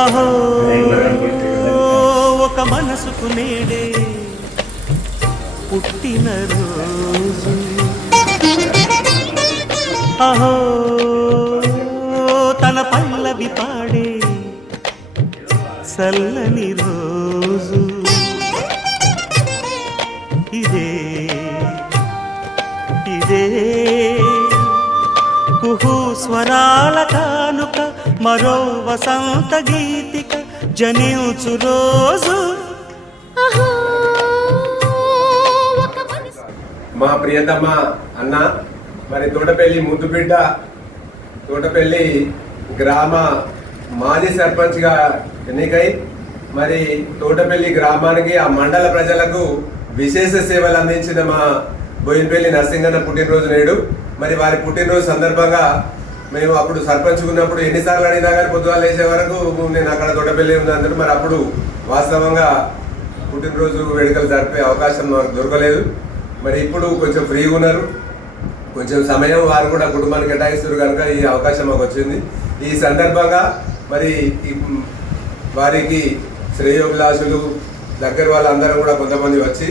అహో ఒక మనసుకు నేడే పుట్టిన రోజు, అహో తన పల్లవి పాడే చల్లని రోజు, ఇదే ఇదే కుహు స్వరాల కానుక, మరో వసంత గీతిక జనించు రోజు. మా ప్రియతమ అన్న మరి తోటపల్లి ముద్దుబిడ్డ, తోటపల్లి గ్రామ మాజీ సర్పంచ్గా ఎన్నికై మరి తోటపల్లి గ్రామానికి ఆ మండల ప్రజలకు విశేష సేవలు అందించిన మా బోయినపల్లి నరసింగన్న పుట్టినరోజు నేడు. మరి వారి పుట్టినరోజు సందర్భంగా మేము అప్పుడు సర్పంచ్ ఉన్నప్పుడు ఎన్నిసార్లు అడిగినా కానీ పొద్దుగా లేచే వరకు నేను అక్కడ తోటపల్లి ఉందందరూ. మరి అప్పుడు వాస్తవంగా పుట్టినరోజు వేడుకలు జరిపే అవకాశం మాకు దొరకలేదు. మరి ఇప్పుడు కొంచెం ఫ్రీగా ఉన్నారు, కొంచెం సమయం వారు కూడా కుటుంబానికి కేటాయిస్తారు కనుక ఈ అవకాశం మాకు వచ్చింది. ఈ సందర్భంగా మరి వారికి శ్రేయోభిలాషులు దగ్గర వాళ్ళందరూ కూడా కొంతమంది వచ్చి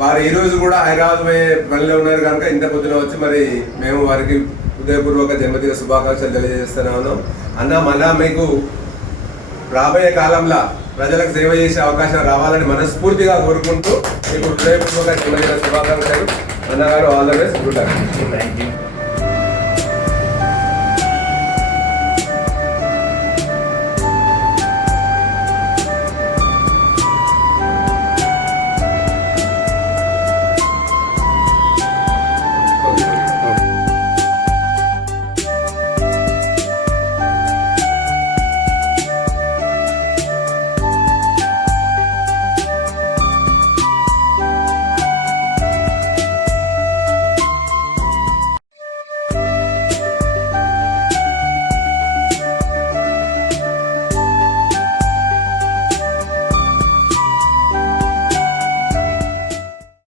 వారు ఈరోజు కూడా హైదరాబాద్ పోయే పనిలో ఉన్నారు కనుక ఇంత పొద్దున వచ్చి మరి మేము వారికి హృదయపూర్వక జన్మదిన శుభాకాంక్షలు తెలియజేస్తూనే ఉన్నాం. అన్న మళ్ళా మీకు రాబోయే కాలంలో ప్రజలకు సేవ చేసే అవకాశం రావాలని మనస్ఫూర్తిగా కోరుకుంటూ మీకు హృదయపూర్వక జన్మదిన శుభాకాంక్షలు. అన్నగారు all the best. Good luck.